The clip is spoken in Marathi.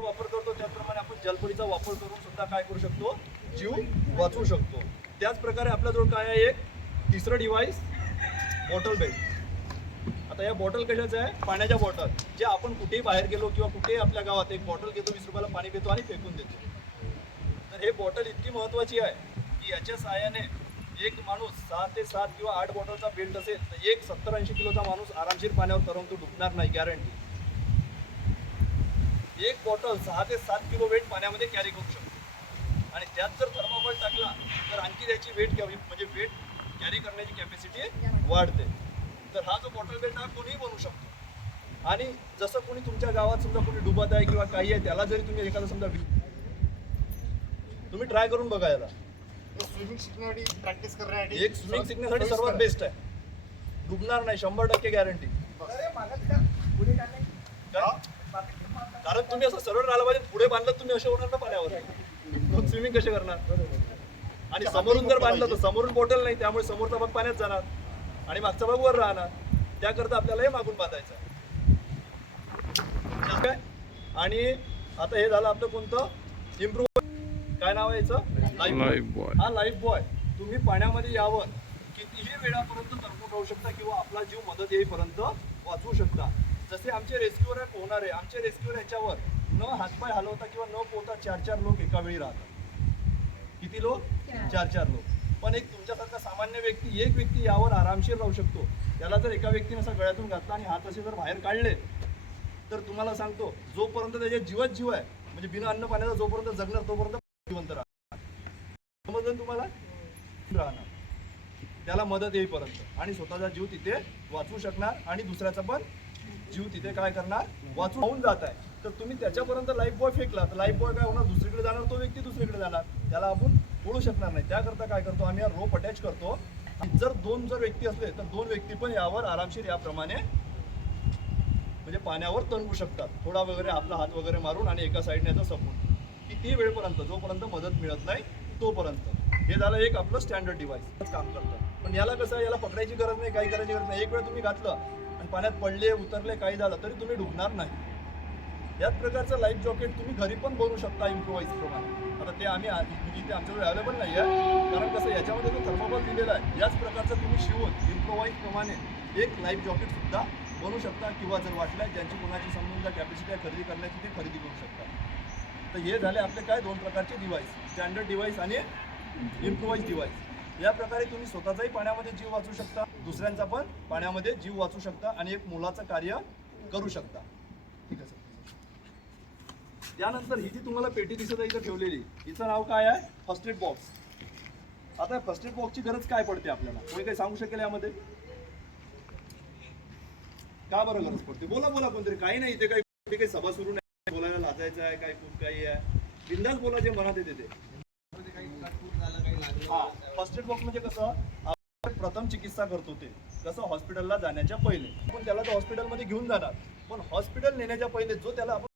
वापर करतो त्याचप्रमाणे आपण जलपरीचा वापर करून सुद्धा काय करू शकतो? जीव वाचवू शकतो. त्याचप्रकारे आपल्याजवळ काय आहे एक? तिसरं डिव्हाइस बॉटल बेल्ट आता या बॉटल कशाचं आहे? पाण्याच्या बॉटल जे आपण कुठेही बाहेर गेलो किंवा कुठेही आपल्या गावात एक बॉटल घेतो वीस रुपयाला पाणी पितो आणि फेकून देतो. तर हे बॉटल इतकी महत्वाची आहे की याच्या सहाय्याने एक माणूस सहा ते सात किंवा आठ बॉटलचा बेल्ट असेल तर एक सत्तर ऐंशी किलोचा माणूस आरामशीर पाण्यावर तरंग तो डुबणार नाही गॅरंटी एक बॉटल सहा ते सात किलो वेट पाण्यामध्ये कॅरी करू शकतो. आणि त्यात जर थर्माकोल टाकला तर आणखी त्याची वेट घ्यावी. म्हणजे वेट कॅरी करण्याची कॅपॅसिटी वाढते. तर हा जो बॉटल बेल्ट हा कोणीही बनवू शकतो. आणि जसं कोणी तुमच्या गावात समजा कोणी डुबत आहे किंवा काही आहे त्याला जरी तुम्ही एखादा समजा तुम्ही ट्राय करून बघा याला. स्विमिंग शिकण्यासाठी प्रॅक्टिस करण्यासाठी एक स्विमिंग शिकण्यासाठी सर्वात बेस्ट आहे. डुबणार नाही शंभर टक्के गॅरंटी कारण तुम्ही असं सरळ राहिला पाहिजे पुढे बांधलं तुम्ही असे होणार ना पाण्यावर. स्विमिंग कसे करणार? आणि समोरून जर बांधलं तर समोरून बॉटल नाही त्यामुळे समोरचा भाग पाण्यात जाणार. आणि मागचा भाग वर राहणार. त्याकरता आपल्याला हे मागून बांधायचं आहे. ठीक आहे? आणि आता हे झालं आपलं कोणतं? इम्प्रूव्ह काय नाव आहे याचं? Life boy. हा लाईफ बॉय तुम्ही पाण्यामध्ये यावं. कितीही वेळापर्यंत तरपून राहू शकता किंवा आपला जीव मदत येईपर्यंत वाचवू शकता. जसे आमचे रेस्क्युअर पोहणारे आमचे रेस्क्युअर याच्यावर न हातपाय हलवता किंवा न पोहता चार चार लोक एका वेळी राहतात. किती लोक? चार. चार लोक. पण एक तुमच्यासारखा सामान्य व्यक्ती एक व्यक्ती यावर आरामशीर राहू शकतो. त्याला जर एका व्यक्तीने असं गळ्यातून घातला आणि हात असे जर बाहेर काढले तर तुम्हाला सांगतो जोपर्यंत त्याच्या जीवात जीव आहे म्हणजे बिना अन्न पाण्याचा जोपर्यंत जगणार तोपर्यंत जिवंत राहणार. समजलं तुम्हाला? राहणार. त्याला मदत येईपर्यंत. आणि स्वतःचा जीव तिथे वाचवू शकणार आणि दुसऱ्याचा पण जीव तिथे काय करणार? वाचून होऊन जात आहे. तर तुम्ही त्याच्यापर्यंत लाईफ बॉय फेकला तर लाईफ बॉय काय होणार? दुसरीकडे जाणार तो व्यक्ती दुसरीकडे जाणार. त्याला आपण ओळू शकणार नाही. त्याकरता काय करतो? आम्ही हा रोप अटॅच करतो. जर दोन जर व्यक्ती असले तर दोन व्यक्ती पण यावर आरामशीर याप्रमाणे म्हणजे पाण्यावर तणवू शकतात. थोडा वगैरे आपला हात वगैरे मारून आणि एका साईडने याचा सपोर्ट किती वेळपर्यंत जोपर्यंत मदत मिळत नाही तोपर्यंत. हे झालं एक आपलं स्टँडर्ड डिव्हाइस काम करतं. पण याला कसं आहे, याला पकडायची गरज नाही काही करायची गरज नाही. एक वेळ तुम्ही घातलं आणि पाण्यात पडले उतरले काही झालं तरी तुम्ही डुबणार नाही. याच प्रकारचं लाईफ जॉकेट तुम्ही घरी पण बनवू शकता इम्प्रोवाईज प्रमाणे. आता ते आम्ही म्हणजे इथे आमच्याकडे अवेलेबल नाही आहे. कारण कसं याच्यामध्ये जो थर्मोकॉल दिलेला आहे याच प्रकारचं तुम्ही शिवून इम्प्रोवाईज प्रमाणे एक लाईफ जॉकेट सुद्धा बनवू शकता किंवा जर वाटलं ज्यांची कोणाची समजून कॅपॅसिटी आहे खरेदी करण्याची ते खरेदी करू शकता. तर हे झाले आपले काय दोन प्रकारचे डिवाईस स्टँडर्ड डिवाईस आणि इम्प्रोवाईज डिवाईस या प्रकारे तुम्ही स्वतःचाही पाण्यामध्ये जीव वाचू शकता दुसऱ्यांचा पण पाण्यामध्ये जीव वाचू शकता आणि एक मुलाचं कार्य करू शकता. ठीक आहे सर. त्यानंतर ही जी तुम्हाला पेटी दिसत आहे इथं ठेवलेली हिचं नाव काय आहे? फर्स्ट एड बॉक्स आता फर्स्ट एड बॉक्सची गरज काय पडते आपल्याला? कोणी काही सांगू शकेल यामध्ये? का बरं गरज पडते? बोला बोला कोणतरी. काही नाही इथे काही काही सभा सुरू नाही. बोलायला लाजायचं आहे काय खूप काही आहे. बिंदास बोला जे मनात येते ते. हा फर्स्ट एड बॉक्स म्हणजे कसं आपण प्रथम चिकित्सा करतो ते कसं हॉस्पिटलला जाण्याच्या पहिले. आपण त्याला तर हॉस्पिटलमध्ये घेऊन जाणार. पण हॉस्पिटल नेण्याच्या पहिले जो त्याला आपण